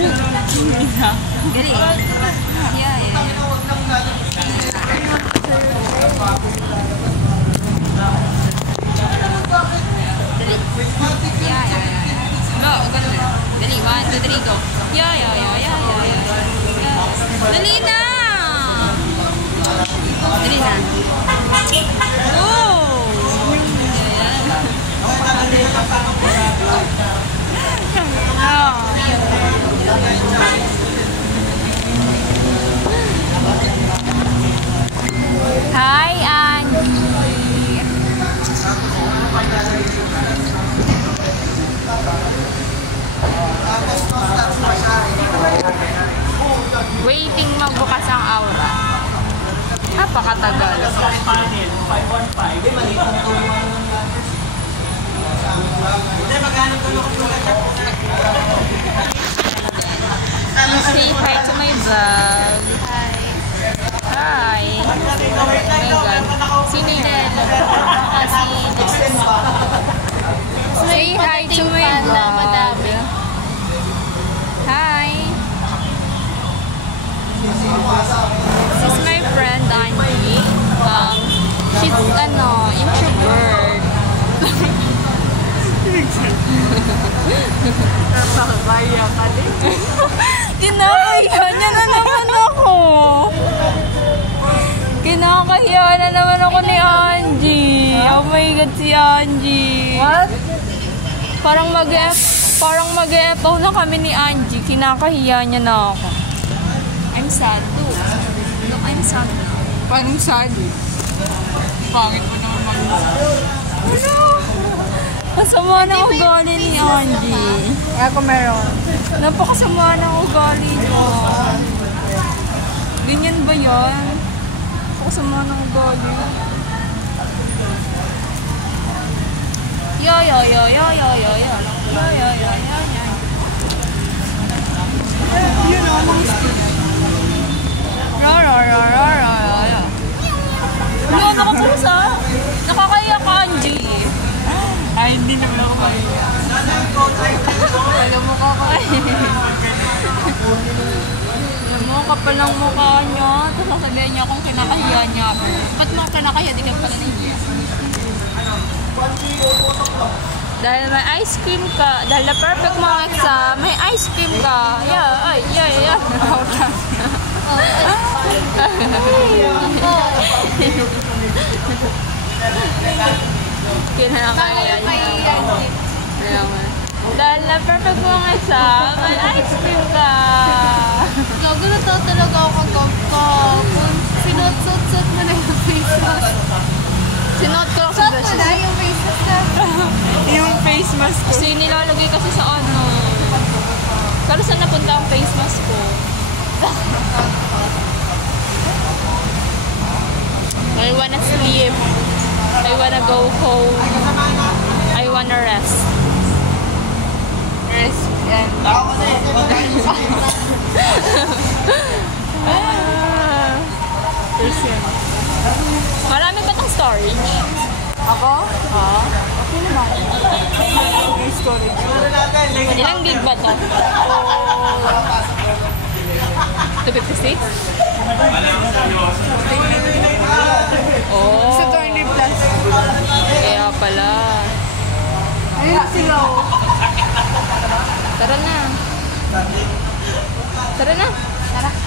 Galing. Yeah, yeah. Dali. Yeah, yeah, yeah. No, ganun na. Dali, 1, 2, 3, go. Yeah, yeah, yeah, yeah, yeah, yeah. Dali na! Dali na. Oh! Hi, Angie. Waiting magbukas ang aura. Napakatagal. Say hi to my vlog. Hi. Oh my God. Sino yun? Say hi to my vlog. Hi. This is my friend Angie. She's introvert. Napakabaya ka din. Kinakahiya niya na naman ako. Kinakahiya na naman ako ni Angie. Oh my God, si Angie. What? Parang mag-e-epaw na kami ni Angie. Kinakahiya niya na ako. I'm sad too. Look, I'm sad now. Parang sad. Pangit mo naman mag-sad. Ano? Kasama na ugali ni Angie. Ako meron. Napakasama na ugali niya. Ganyan ba yan? Napakasama na ugali. Yo, yo, yo, yo, yo, yo, yo. Yo, yo, yo, yo, yo. Yun o, mga student. Ra, ra, ra, ra, ra, ra. Ano, nakapusa? Nakakaya ka, Angie. Ay, hindi naman ako mag-iya. Alam mo ka pa eh. Alam mo, kapal ng mukha niya. Tapos sasabihin niya kung kinakahiya niya. Ba't mo kinakahiya? Di ka pala nahiya. Dahil may ice cream ka. Dahil na perfect mo ang exam, may ice cream ka. Yeah, ay, yeah, yeah. Kinakahiya niya. Dahil na perfect mo ang exam, may ice cream ka. Gago na to talaga ako kagka. Kung sinuot-suot mo na yung face mask. Sinuot ko lang sa Suot mo na yung face mask na. Yung face mask ko. Kasi nilalagay kasi sa ano. Pero saan napunta ang face mask ko? I wanna sleep. I wanna go home. I wanna rest. Rest and person. Marami ba itong storage? Ako? Okay naman. Yung storage. Ilang gig ba ito? 256? Oh. Sa 20 plus. Kaya pala. Ayun sila o. Tara na. Tara na. Tara.